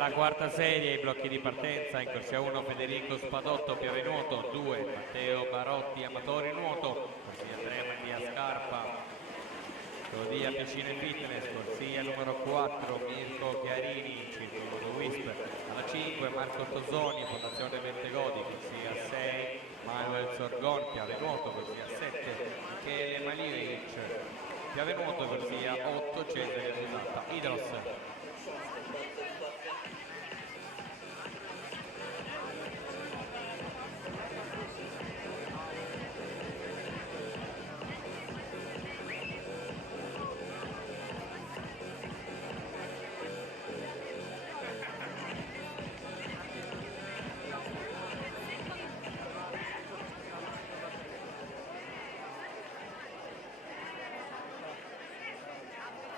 la quarta serie, i blocchi di partenza. In corsia 1 Federico Spadotto, Piave Nuoto, 2 Matteo Barotti, Amatori Nuoto, corsia 3 Mattia Scarpa, Rodia Piscine Fitness, corsia numero 4 Mirko Chiarini, Circolo Wisp, alla 5 Marco Tozzoni, Fondazione Bentegodi, corsia 6 Manuel Sorgon, Piave Nuoto, corsia 7 Michele Malivic, Piave Nuoto, corsia 8 Cesare Musata, Idros.